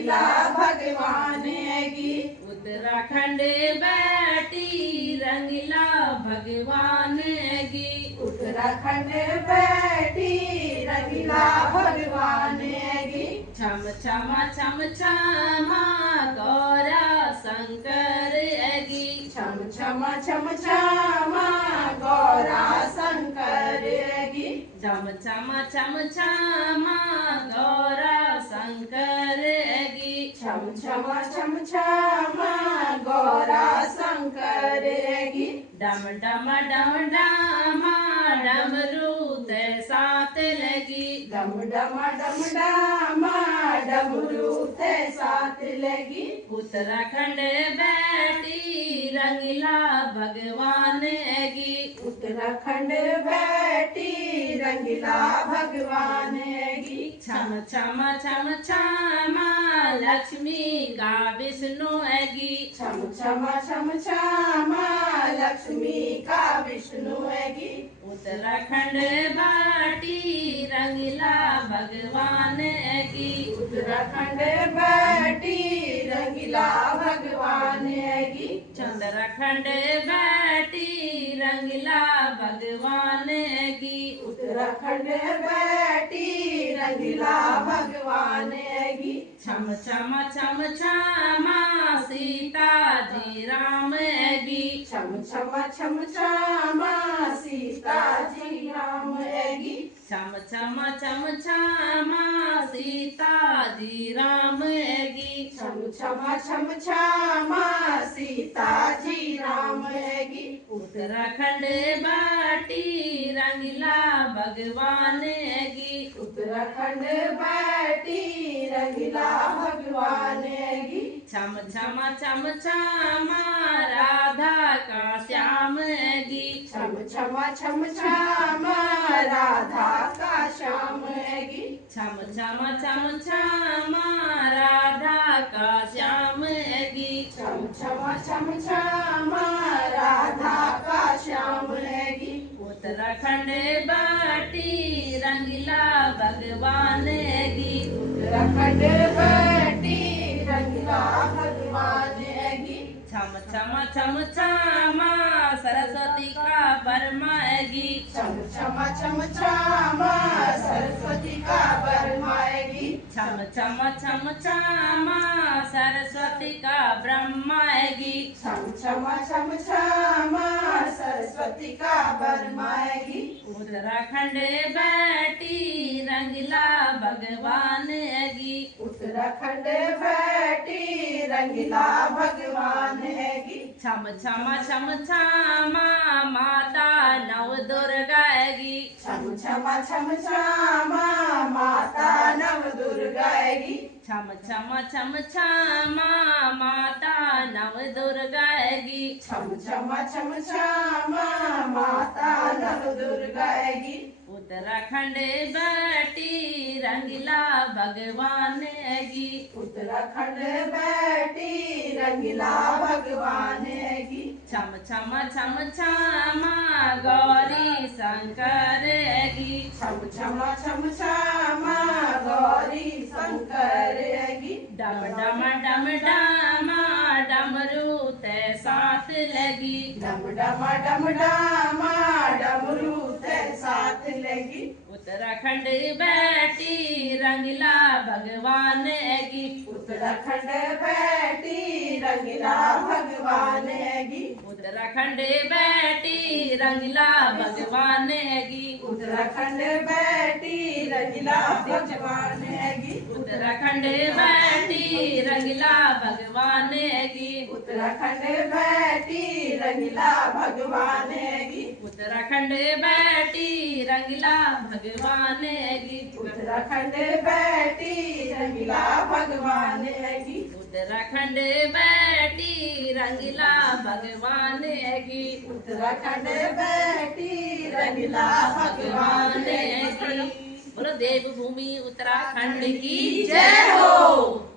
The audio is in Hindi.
रंगीला भगवान की। उत्तराखंड बैठी रंगीला भगवान की। उत्तराखंड बैठी रंगीला भगवान की। छम छमा गौरा शंकर एगी। छम छमा गौरा शंकर की। छम छमा गौरा शंकर एगी। छम छमा गौरा शंकर की। डम डम डमरू ते साथ लगी। डम डमरू ते साथ लगी। उत्तराखंड बैठी रंगीला भगवान एगी। उत्तराखंड बैठी रंगीला भगवान की। छम छमा लक्ष्मी का विष्णु एगी। छम लक्ष्मी का विष्णु की। उत्तराखंड बैठी रंगीला भगवान एगी। उत्तराखंड बैठी रंगीला भगवान की। उत्तराखंड बैठी रंगीला भगवान की। उत्तराखंड बैठी रंगीला भगवान की। छम छमा सीता जी राम एगी। छम छमा सीता जी राम की। छम छमा सीता जी राम एगी। छम छमा सीता जी राम की। उत्तराखंड बैठी रंगीला भगवान एगी। उत्तराखंड बैठी रंगीला भगवान की। छम छमा राधा का श्याम एगी। छम छमा राधा का श्याम की। छम छमा राधा का श्याम एगी। छम छमा राधा का श्याम की। उत्तराखंड बैठी रंगीला भगवान एगी। उत्तराखंड बैठी रंगीला भगवान की। छम छमा सरस्वती का बरमाएगी। छम छमा सरस्वती का बरमाएगी। छम छमा सरस्वती का ब्रह्माएगी। छम छमा सरस्वती का बरमाएगी। उत्तराखंड बैठी रंगीला भगवान एगी। उत्तराखंड बैठी रंगीला भगवान की। छम छमा माता नव दुर्गा एगी। छम छमा माता नव दुर्गा की। छम छमा माता नव दुर्गा एगी। छम छमा माता नव दुर्गा की। उत्तराखंड बैठी रंगीला भगवान एगी। उत्तराखंड बैठी रंगीला भगवान की। छम छमा गौरी शंकर एगी। छम छमा गौरी शंकर की। डम डमरू ते साथ लगी। डम डमरू ते साथ लगी। उत्तराखंड बैठी रंगीला भगवान एगी। उत्तराखंड बैठी रंगीला भगवान की। उत्तराखंड बैठी रंगीला भगवान एगी। उत्तराखंड बैठी रंगीला भगवान की। उत्तराखंड बैठी रंगीला भगवान एगी। उत्तराखंड बैठी रंगीला भगवान की। उत्तराखंड बैठी रंगीला भगवान एगी। उत्तराखंड बैठी रंगीला भगवान की। उत्तराखंड बैठी रंगीला भगवान एगी। उत्तराखंड बैठी रंगीला भगवान की। बोलो देवभूमि उत्तराखंड की जय हो।